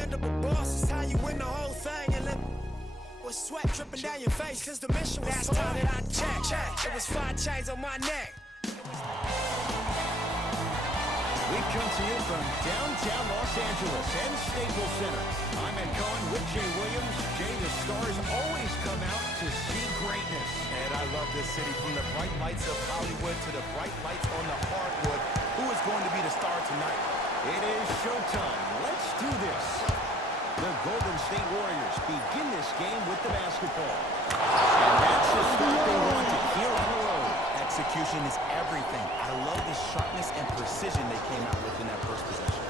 Expendable boss is how you win the whole thing. And then with sweat dripping down your face, cause the mission was last time that I checked. It was 5 chains on my neck. We come to you from downtown Los Angeles and Staples Center. I'm Ed Cohen with Jay Williams. Jay, the stars always come out to see greatness. And I love this city, from the bright lights of Hollywood to the bright lights on the hardwood. Who is going to be the star tonight? It is showtime. Let's do this. The Golden State Warriors begin this game with the basketball. And that's the start they wanted here on the road. Execution is everything. I love the sharpness and precision they came out with in that first possession.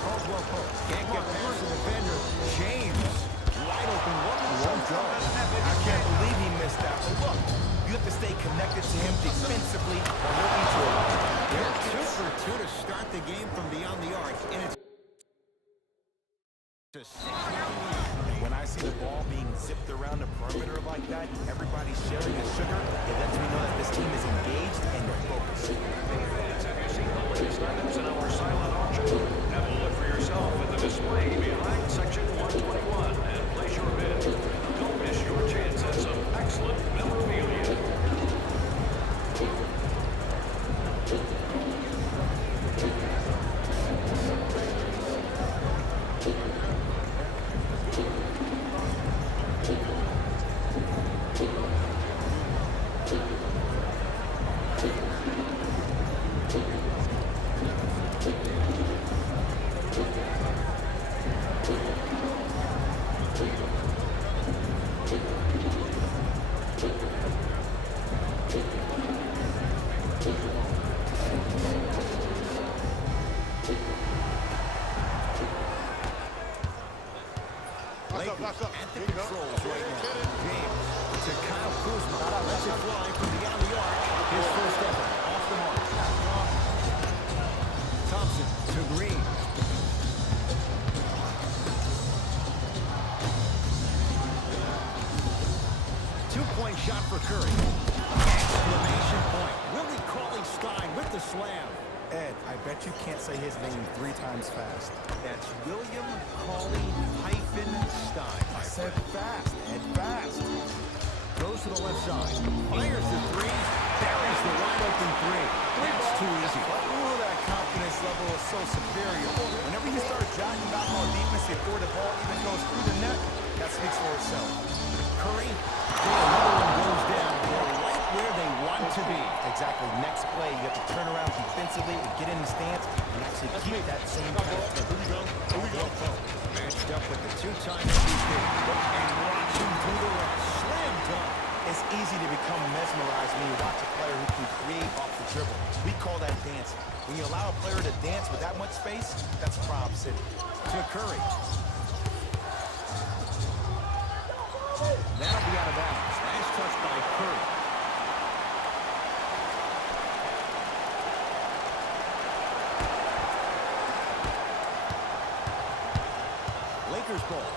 Caldwell Pope can't get past the defender. James, wide open look. Won't go. I can't believe he missed that. But look, you have to stay connected to him defensively or he'll eat you alive. They're 2 for 2 to start the game from beyond the arc. And it's a 6-1 lead. When I see the ball being zipped around the perimeter like that, everybody's sharing the sugar, it lets me know that this team is engaged and they're focused. Have you seen the latest items in our silent auction? Have a look for yourself at the display behind section 121 and place your bid. Don't miss your chance at some excellent memorabilia. Lakers at the controls right now. James to Kyle Kuzma. Lets it fly from beyond the arc. His first effort off the mark. Thompson to Green. Two-point shot for Curry. Exclamation point. Willie Cauley-Stein with the slam. Ed, I bet you can't say his name 3 times fast. That's William Cauley-Stein. I said fast, Ed, fast. Goes to the left side. Fires the 3. Buries the wide open 3. That's too easy. Ooh, that confidence level is so superior. Whenever you start jotting back on defense before the ball even goes through the net, that speaks for itself. Curry, another one goes down. They're right where they want to be. Exactly. Next play, you have to turn around defensively and get in the stance and actually keep that same pace. Here we go. Matched up with the 2-time MVP. And watching do the rest. Slam dunk. It's easy to become mesmerized when you watch a player who can create off the dribble. We call that dancing. When you allow a player to dance with that much space, that's Prob City. To Curry. That'll be out of bounds. Nice touch by Curry. Lakers ball.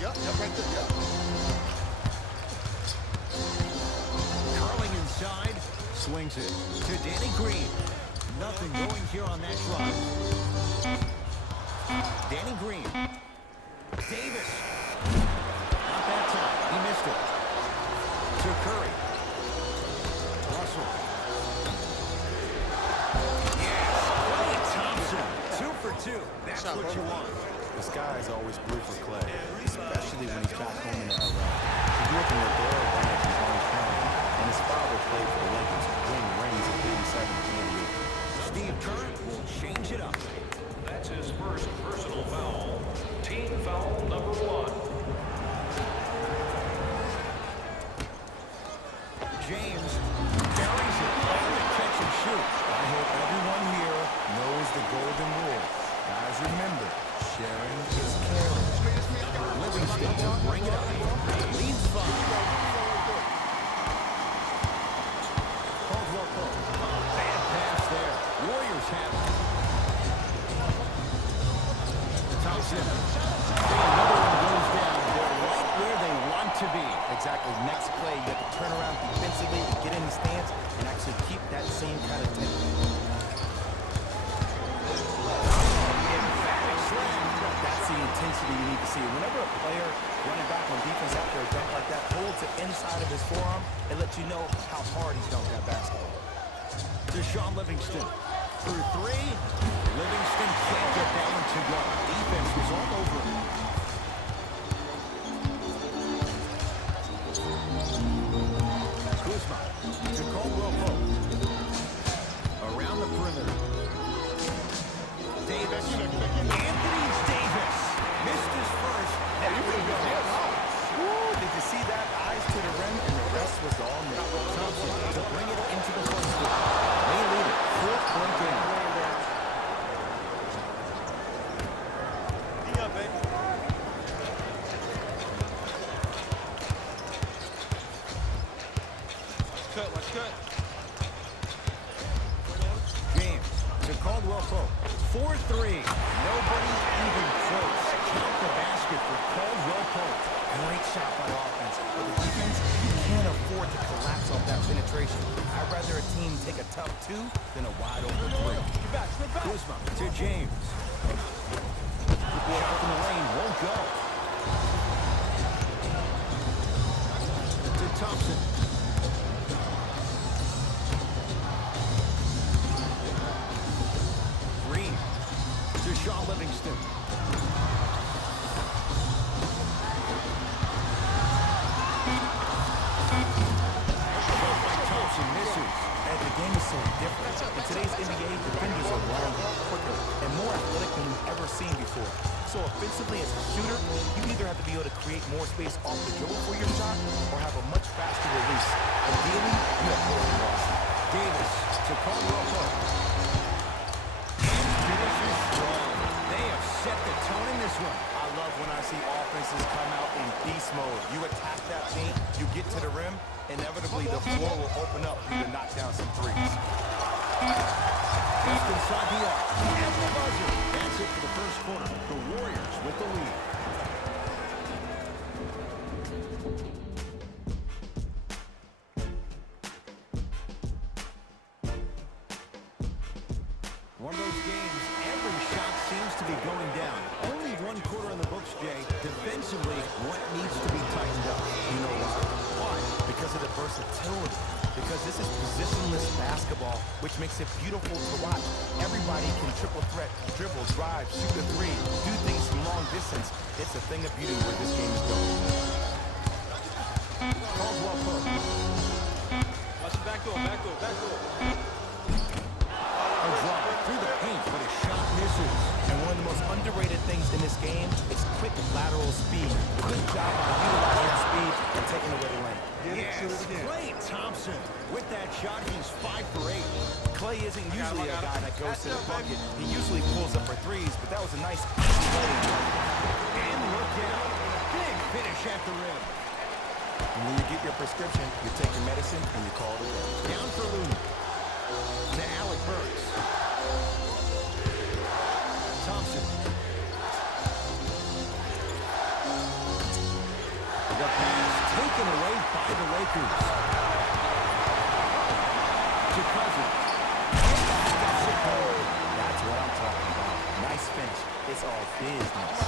Yep, right there, yep. Curling inside. Swings it to Danny Green. Nothing going here on that drive. Danny Green. Davis. Not that time. He missed it. To Curry. Russell. Yes. Clay Thompson. 2 for 2. That's what you want. The sky is always blue for Clay, especially when he's back home in LA. He grew up in the Dale Ranch in Orange County, and his father played for the Lakers, winning rings in 87 and 88. Steve Kerr will change it up. That's his first personal foul. Team foul number 1. James buries it on the catch and shoot. I hope everyone here knows the golden rule. Guys, remember, sharing is caring. Livingston will bring it up. Leads 5. Caldwell Pope. Bad pass there. Warriors have it. Thompson. Another one goes down. They're right where they want to be. Exactly. Next play, you You have to turn around defensively to get in the stance and actually keep that same kind of tempo. That's the intensity you need to see. Whenever a player running back on defense after a dunk like that holds it inside of his forearm, it lets you know how hard he dunked that basketball. Deshaun Livingston through three. Livingston can't get that one to go. Defense was all over him. Kuzma to Caldwell Pope. Around the perimeter. Davis. Anthony Davis missed his first. There you go. Woo, did you see that? Eyes to the rim, and the rest was all net. Thompson to bring it into the front court. They lead it 4-point game. Let's cut. James to Caldwell Pope. 4-3. Nobody even close. Count the basket for Caldwell Pope. Great shot by offense. But the defense, you can't afford to collapse off that penetration. I'd rather a team take a tough two than a wide open three. Kuzma to James. Shot from the lane won't go. To Thompson. Green to Shaw Livingston. Thompson misses. And the game is so different. In today's NBA, defenders are longer, quicker, and more athletic than we've ever seen before. So offensively, as a shooter, you either have to be able to create more space off the dribble for your shot or have a much faster release. Ideally, you have more velocity. Davis to Caldwell Pope. Finishes strong. They have set the tone in this one. I love when I see offenses come out in beast mode. You attack that paint, you get to the rim, inevitably the floor will open up for you to knock down some threes. Just inside the arc. At the buzzer. That's it for the first quarter. The Warriors with the lead. One of those games, every shot seems to be going down. Only one quarter in the books, Jay. Defensively, what needs to be tightened up? You know why? Why? Because of the versatility. Because this is positionless basketball, which makes it beautiful to watch. Everybody can triple threat, dribble, drive, shoot a three, do things from long distance. It's a thing of beauty where this game is going. Caldwell Pope. Watch it back door. A drive through the paint, but a shot misses. And one of the most underrated things in this game is quick lateral speed. Good job on utilizing speed and taking away the lane. Yes, Klay Thompson. With that shot, he's 5 for 8. Klay isn't usually a guy that goes to the bucket. He usually pulls up for threes, but that was a nice easy lay-in. And look out. Big finish at the rim. And when you get your prescription, you take your medicine and you call it a day. Down for Looney. To Alec Burks. Thompson. The pass taken away by the Lakers. To Cousins. That's it home. That's what I'm talking about. Nice finish. It's all business.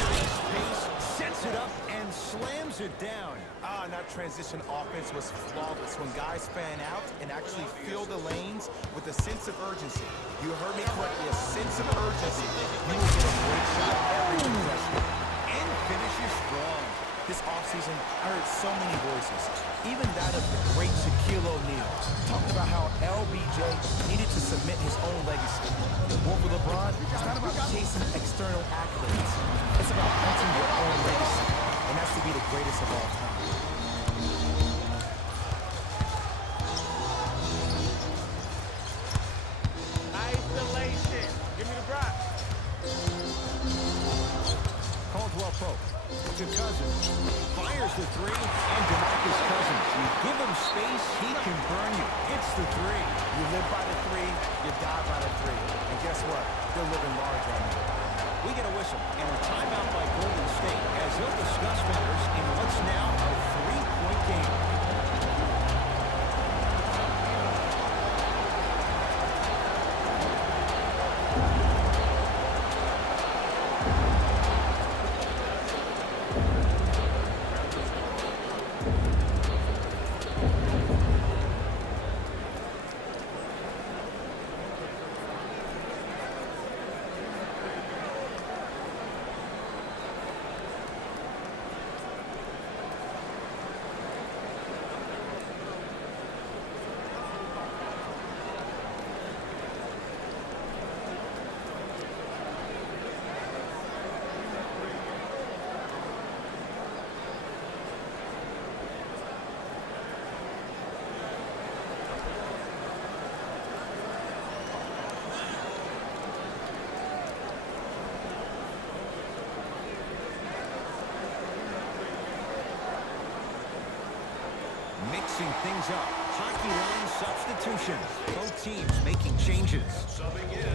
Nice pace, sets it up, and slams it down. And that transition offense was flawless when guys fan out and actually fill the lanes with a sense of urgency. You heard me correctly, a sense of urgency. You will get a great shot every possession. And finishes strong. This offseason, I heard so many voices, even that of the great Shaquille O'Neal, talking about how LBJ needed to submit his own legacy. Well, for LeBron, it's not about chasing external accolades. It's about hunting your own legacy, and that's to be the greatest of all time. Isolation. Give me the rock. Caldwell Pope to Cousins. Fires the three, and DeMarcus Cousins. You give him space, he can burn you. It's the three. You live by the three, you die by the three. And guess what? They're living large on you. We get a whistle and a timeout by Golden State as they'll discuss matters in what's now a 3-point game. Mixing things up. Hockey line substitutions. Both teams making changes.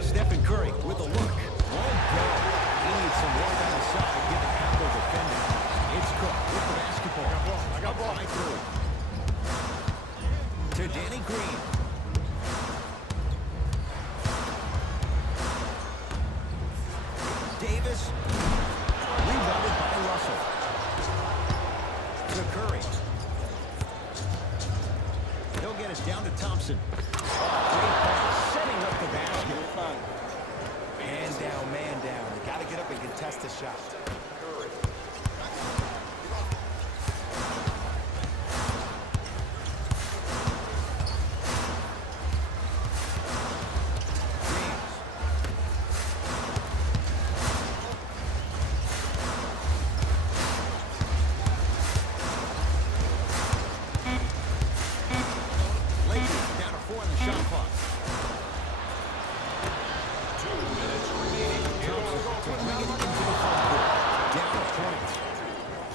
Stephen Curry with a look. Won't go. He needs some work on the side, given how they're defending. It's Cook with the basketball. I got ball. Right through. To Danny Green. Davis. Rebounded by Russell. To Curry. He'll get it down to Thompson. Great pass, setting up the basket. Man down. You got to get up and contest the shot. Lakers down to 4 in the shot clock. 2 minutes remaining. To bring it into the front court. Down a point.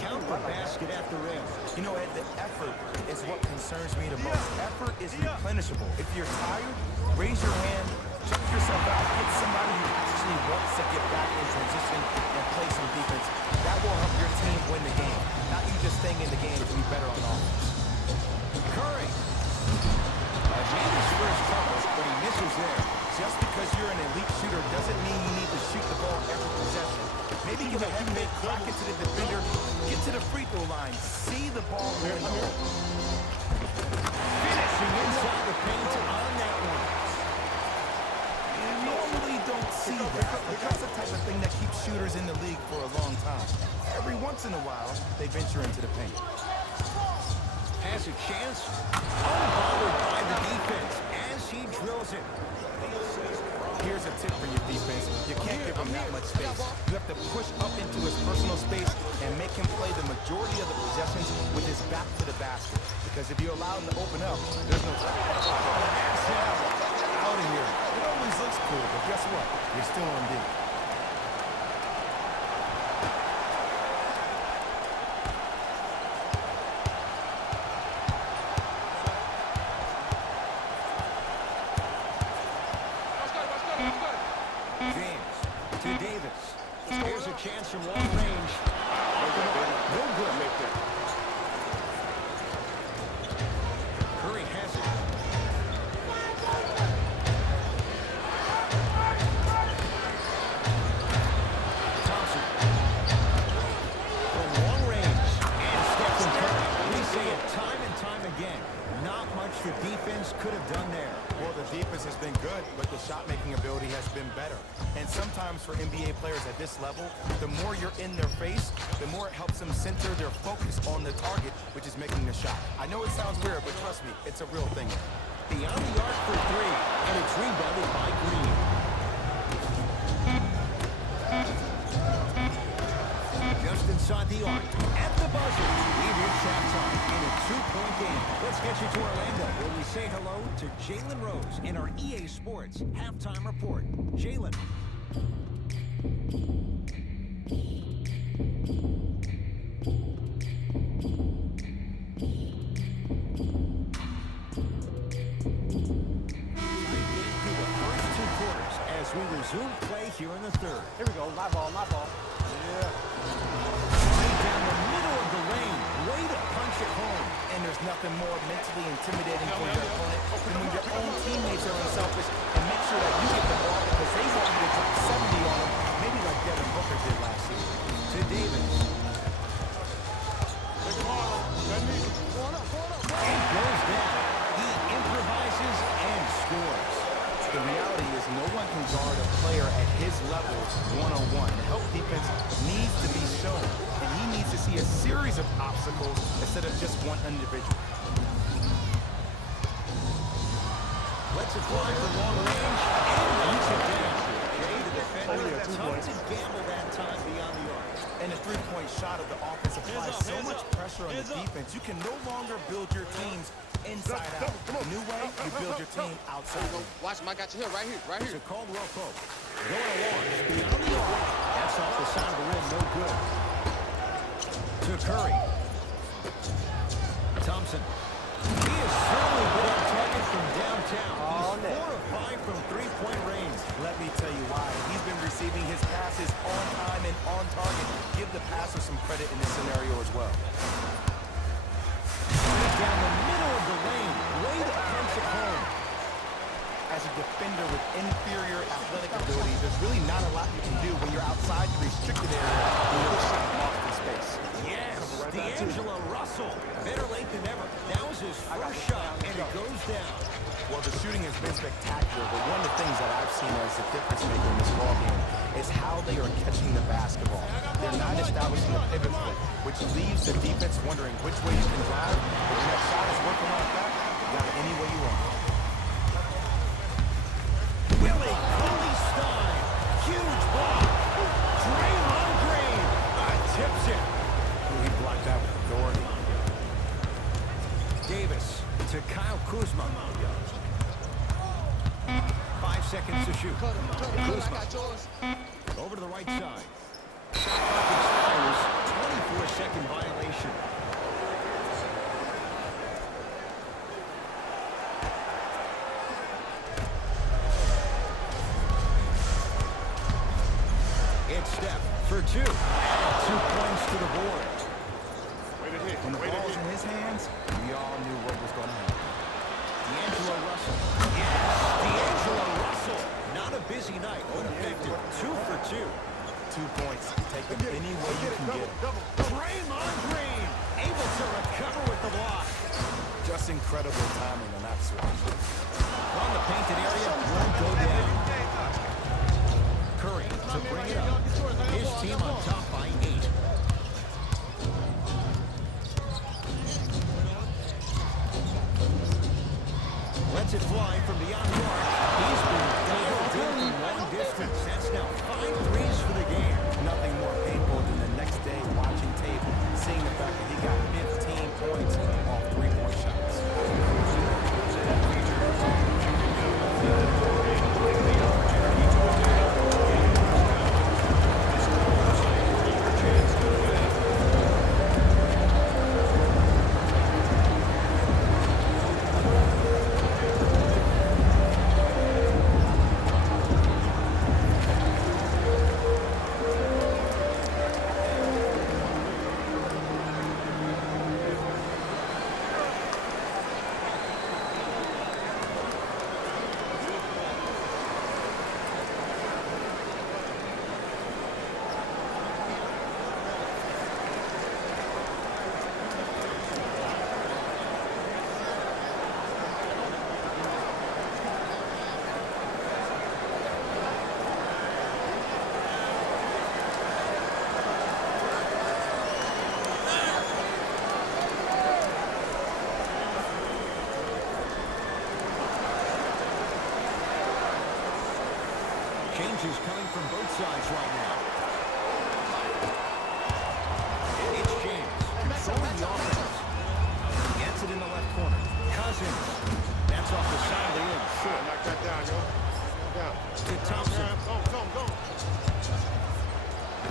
Count the basket at the rim. You know, Ed, the effort is what concerns me the most. Effort is replenishable. If you're tired, raise your hand, check yourself out, get somebody who actually wants to get back in transition and play some defense. That will help your team win the game. Not you just staying in the game to be better on offense. Curry. Made his first couple, but he misses there. Just because you're an elite shooter doesn't mean you need to shoot the ball every possession. Maybe give a head fake, crack it to the defender, get to the free throw line, see the ball going on. Finishing inside the paint on that one. You normally don't see that, but that's the type of thing that keeps shooters in the league for a long time. Every once in a while, they venture into the paint. Has a chance. Unbothered by the defense as he drills it. Here's a tip for your defense. You can't give him that much space. You have to push up into his personal space and make him play the majority of the possessions with his back to the basket. Because if you allow him to open up, there's no out of here. It always looks cool, but guess what? You're still on D. James to Davis. Here's a chance from long range. No good. Curry has it. Thompson. From long range. And Stephen Curry. We say it time and time again. Not much the defense could have done there. Well, the defense has been good, but the shot-making ability has been better. And sometimes for NBA players at this level, the more you're in their face, the more it helps them center their focus on the target, which is making the shot. I know it sounds weird, but trust me, it's a real thing. Beyond the arc for three, and it's rebounded by Green. Just inside the arc, at the buzzer, we've reached halftime in a 2-point game. Let's get you to Orlando, where we say hello to Jalen Rose in our EA Sports Halftime Report. Jalen. we resume play here in the third. Here we go. My ball, my ball. Yeah. Right down the middle of the lane. Way to punch it home. And there's nothing more mentally intimidating for your opponent than when your own teammates are unselfish and make sure that you get the ball because they want you to drop 70 on them, maybe like Devin Booker did last year. To Davis. And goes down. He improvises and scores. The reality is no one can guard a player at his level one-on-one. The help defense needs to be shown, and he needs to see a series of obstacles instead of just one individual. Lets it fly for long range and knocks it down. Jay, the defender, tough to gamble that time beyond the arc. And the three-point shot of the offense applies so much pressure on the defense, you can no longer build your teams inside out. The new way, you build your team outside. Watch him. I got you here, right here, right here. To Caldwell Pope. Going along, beyond the arc. That's off the side of the rim, no good. To Curry. Thompson. He has certainly been on target from downtown. He's 4 of 5 from three-point range. Let me tell you why. He's been receiving his passes on time and on target. Give the passer some credit in this scenario as well. Right down the middle of the lane. Way to punch it home. As a defender with inferior athletic ability, there's really not a lot you can do when you're outside the restricted area and you're shot marked in space. Yes, D'Angelo Russell. Better late than never. That was his first shot, and it goes down. Well, the shooting has been spectacular, but one of the things that I've seen as the difference maker in this ballgame is how they are catching the basketball. They're not establishing a pivot foot, which leaves the defense wondering which way you can drive. If your shot is working like that, you got it any way you want. Willie Cauley-Stein. Huge block. Draymond Green. Tips it. He blocked that with authority. Davis to Kyle Kuzma. 5 seconds to shoot. Kuzma over to the right side. Shot clock expires. 24-second violation. It's Steph for 2. 2 points to the board. When the ball was in his hands, we all knew what was going to happen. D'Angelo Russell. Yes, D'Angelo Russell. Not a busy night, but effective. 2 for 2. 2 points. Take them any way you can get them. Draymond Green able to recover with the block. Just incredible timing on that switch. From the painted area, won't go down. Curry to bring it up. His team on top by 8. Lets it fly from beyond the arc. He's been dialed in from long distance. That's now 5 threes for the game. Nothing more painful than the next day watching tape, seeing the fact that he got 15 points off 3-point shots. Changes coming from both sides right now. It's James controlling the offense. Gets it in the left corner. Cousins. That's off the side of the rim. Short. Knock that down, yo. Down. To Thompson. Go.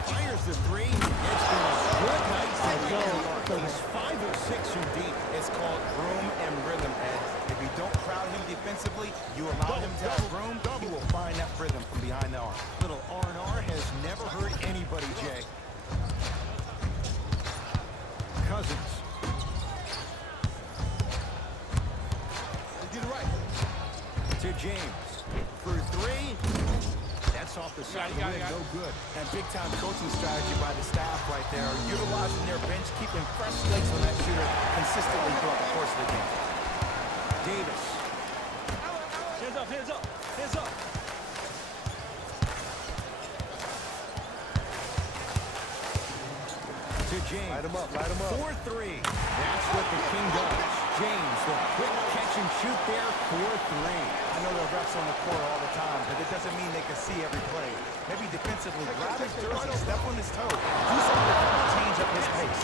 Fires the 3. It's been a good night for He's 5 of 6 from deep. It's called room and rhythm, Ed. If you don't crowd him defensively, defensively, you allow him to have room, he will find that rhythm from behind the arc. Little R&R has never hurt anybody, Jay. Cousins. Get it right. To James. For three. That's off the side of the rim. No good. And big-time coaching strategy by the staff right there, utilizing their bench, keeping fresh legs on that shooter consistently throughout the course of the game. Davis. Hands up, hands up, hands up. To James. Light him up, light him up. 4-3. That's what the King does. James, the quick catch and shoot there, 4-3. I know there are refs on the court all the time, but it doesn't mean they can see every play. Maybe defensively, grab his jersey, step on his toe, do something to change up his pace.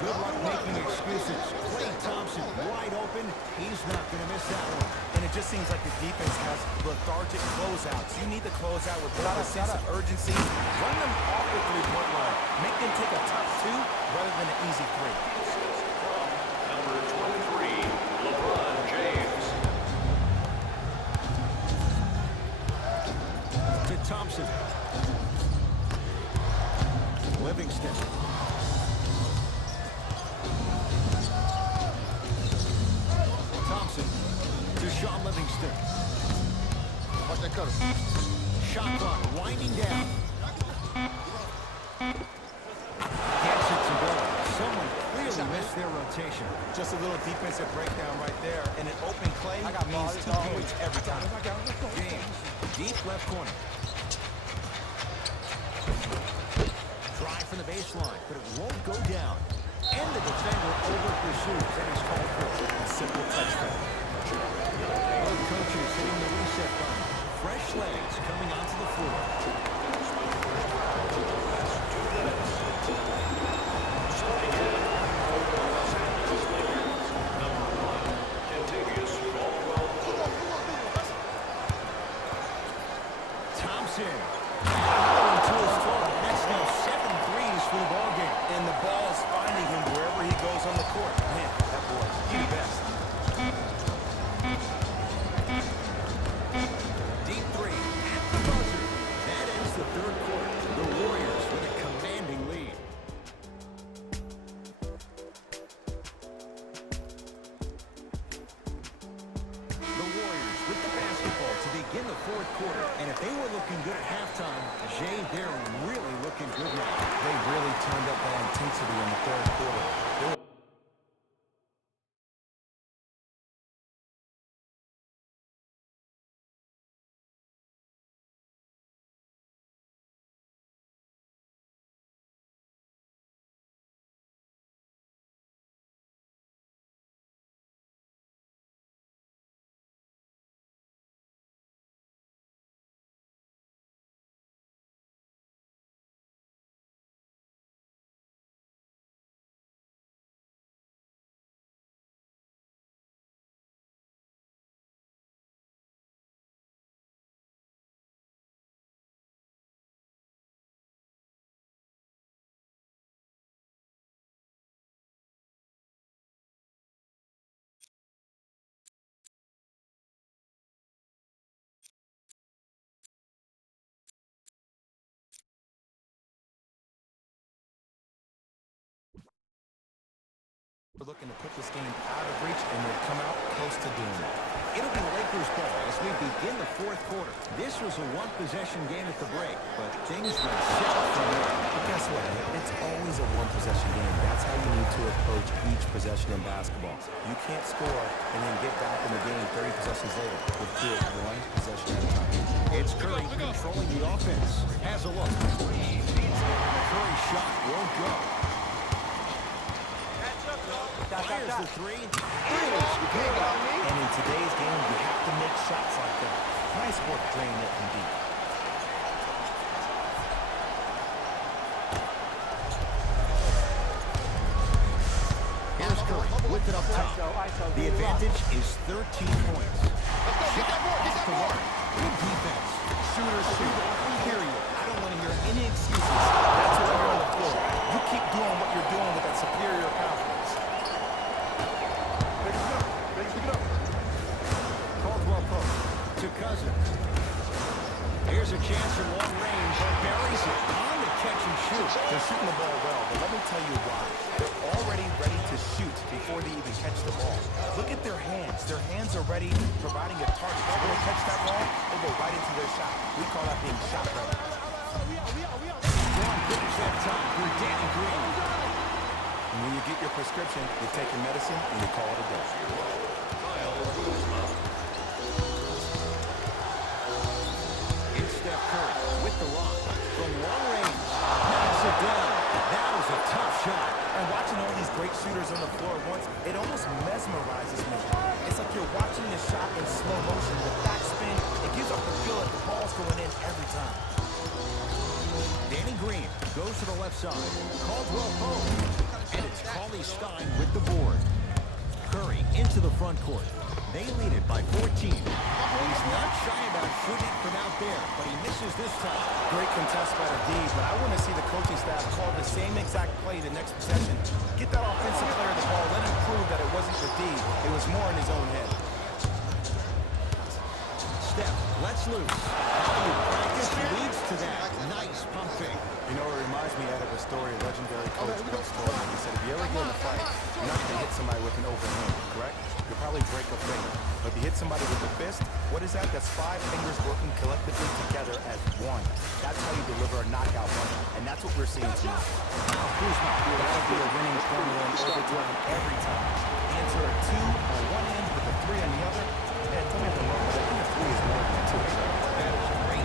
Good luck making excuses. Klay Thompson wide open. He's not going to miss that one. And it just seems like the defense has lethargic closeouts. You need to close out with a sense of urgency. Run them off the three-point line. Make them take a tough two rather than an easy three. Number 23, LeBron James. To Thompson. Livingston. Thompson to Sean Livingston. Watch that cutter. Shot clock winding down. Gets it to go. Someone clearly missed their rotation. Just a little defensive breakdown right there. And an open Klay means 2 points every time. James, deep left corner. Drive from the baseline, but it won't go down. And the defender over pursues, and he's called for a simple touchdown. Both coaches hitting the reset button. Fresh legs coming onto the floor. Thompson. To his foot. That's now 7 threes for the ballgame. And the ball's finding him wherever he goes on the court. Man, that boy, he's the best. Deep three at the buzzer. That ends the third quarter. The Warriors with a commanding lead. The Warriors with the basketball to begin the fourth quarter. And if they were looking good at halftime, Jay, they're really looking good now. They really turned up that intensity in the third quarter. We're looking to put this game out of reach, and they've come out close to doing it. It'll be Lakers ball as we begin the fourth quarter. This was a one-possession game at the break, but things went south from there. But guess what? It's always a one-possession game. That's how you need to approach each possession in basketball. You can't score and then get back in the game 30 possessions later. We'll do it one possession at a time. It's Curry controlling the offense. Has a look. Curry shot won't go. Fires the three. It is good. And in today's game, you have to make shots like that. Nice work draining it from deep. Here's Curry with it up top. The advantage is 13 points. Shot off the mark. Good defense. Shooters shoot. Period. I don't want to hear any excuses. That's what you're on the floor. You keep doing what you're doing with that superior confidence. Caldwell athletes. Their hands are ready, providing a target. So when they catch that ball, they go right into their shot. We call that being shot ready. One finish that time for Danny Green. And when you get your prescription, you take your medicine, and you call it a day. It's Steph Curry with the lock from long range. Knocks it down. That was a tough shot. And watching all these great shooters on the floor at once, it almost mesmerizes me. It's like you're watching the shot in slow motion. The backspin, it gives off the feel that the ball's going in every time. Danny Green goes to the left side. Caldwell Pope. And it's Cauley Stein with the board. Curry into the front court. They lead it by 14. He's not shy about shooting it from out there, but he misses this time. Great contest by the D, but I want to see the coaching staff call the same exact play the next possession. Get that offensive player the ball. Let him prove that it wasn't the D. It was more in his own head. Steph lets loose. How you practice leads to that. Nice pump fake. You know, it reminds me out of a story a legendary coach once told me. He said, if you ever get in a fight, you're not going to hit somebody with an open hand, correct? You'll probably break a finger. But if you hit somebody with a fist, what is that? That's 5 fingers working collectively together as one. That's how you deliver a knockout punch, and that's what we're seeing tonight. Kuzma, that'll be a winning formula in overtime every time. Answer a 2 on one end with a 3 on the other. Man, tell me if I'm wrong, but I think a 3 is more than a 2. That is great.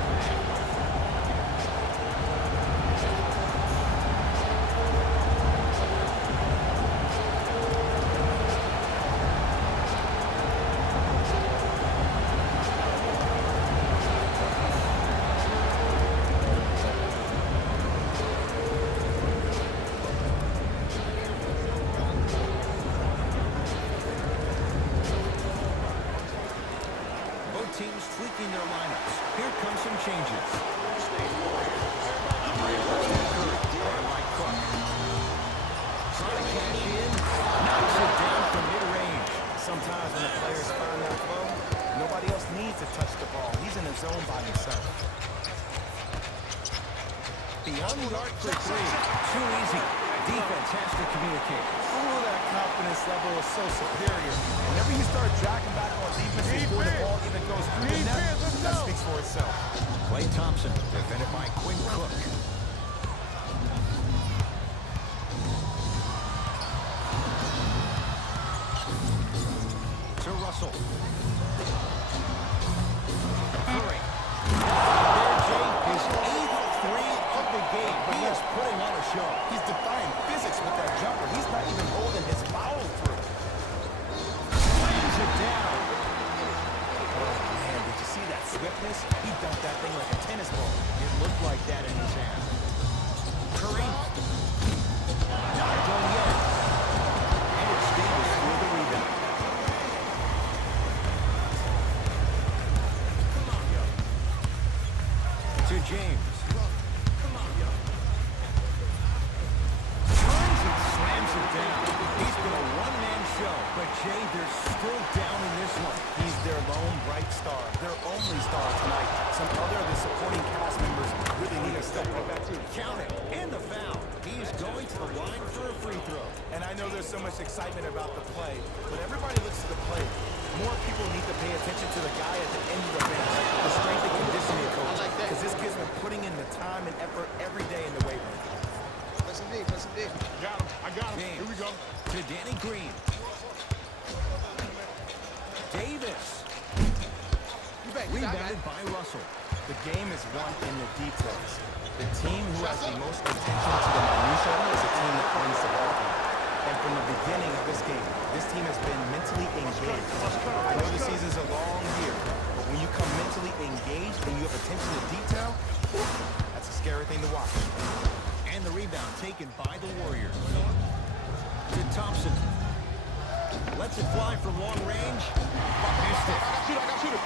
Teams tweaking their lineups. Here come some changes. Trying to cash in. Knocks it down from mid-range. Sometimes when the players find that flow, nobody else needs to touch the ball. He's in his zone by himself. Beyond the arc for 3. Too easy. Defense has to communicate. Oh, that confidence level is so superior. Whenever you start tracking back on defense before the ball even goes through the net, that speaks for itself. Klay Thompson, defended by Quinn Cook. To Russell. Curry. There, Jay, his 8th 3 of the game. He is putting on a show. He's defying physics with that jumper. He's not even holding his foul through. Slams it down. Oh, man, did you see that swiftness? He dunked that thing like a tennis ball. It looked like that in his hand. Curry. Not done yet. And it's Davis for the rebound. To James. Turns and slams it down. He's been a one-man show, but Jay, they're still down in this one. He's their lone bright star, their only star tonight. Some other of the supporting cast members really need to step up. Count it, and the foul. He is going to the line for a free throw. And I know there's so much excitement about the play, but everybody looks at the play. More people need to pay attention to the guy at the end of the bench, the strength and conditioning coach, because this kid's been putting in the time and effort every day in the weight room. Press him deep, press him deep. Got him. I got him. James. Here we go. To Danny Green. Davis. Rebounded by Russell. The game is won in the details. The team who has the most attention to the minutiae is a team that wins the ball game. And from the beginning of this game, this team has been mentally engaged. I know the season's a long year, but when you come mentally engaged and you have attention to detail, that's a scary thing to watch. And the rebound taken by the Warriors. To Thompson. Lets it fly from long range. Missed it. I got shooter.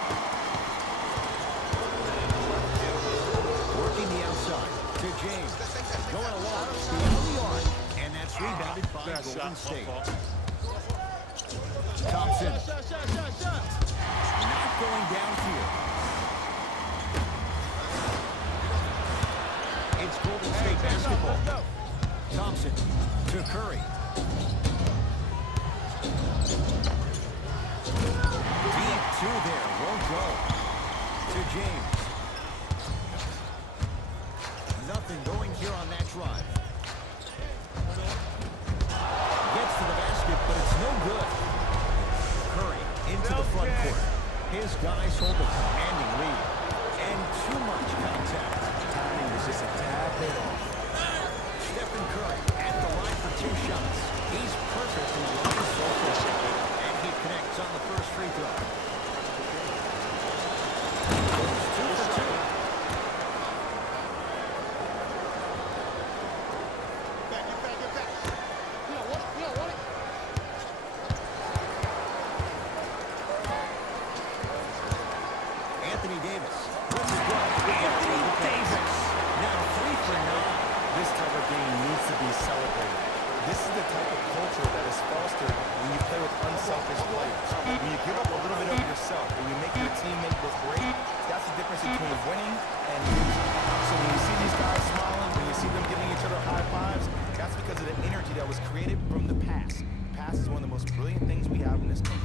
Working the outside. To James. Going along. Beyond the arc. And that's rebounded by Golden State. Thompson. Not going downfield. It's Golden State basketball. Thompson to Curry. James. Nothing going here on that drive. Gets to the basket, but it's no good. Curry into the front court. His guys hold a commanding lead. And too much contact. Timing was just a tad bit off. Stephen Curry at the line for 2 shots. He's perfect in the line so far. And he connects on the first free throw. It's 2 for 2. Get back. You don't want it. Anthony Davis. Let's go. Anthony Davis. Now 3 for 9. This type of game needs to be celebrated. This is the type of culture that is fostered when you play with unselfish players. When you give up a little bit of yourself and you make your teammate look great, that's the difference between winning and losing. So when you see these guys smiling, when you see them giving each other high fives, that's because of the energy that was created from the pass. Pass is one of the most brilliant things we have in this game.